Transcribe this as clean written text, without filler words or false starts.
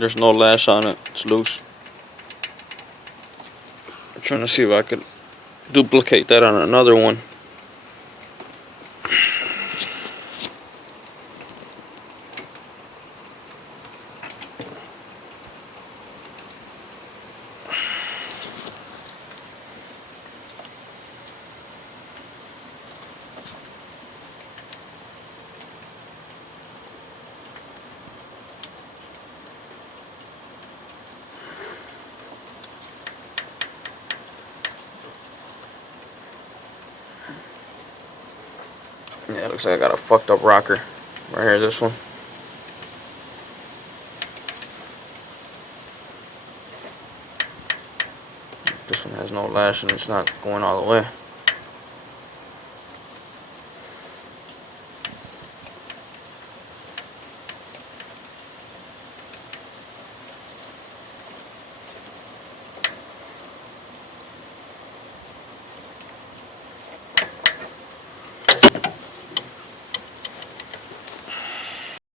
There's no lash on it. It's loose. I'm trying to see if I could duplicate that on another one. Yeah, it looks like I got a fucked up rocker. Right here, this one. This one has no lash and it's not going all the way.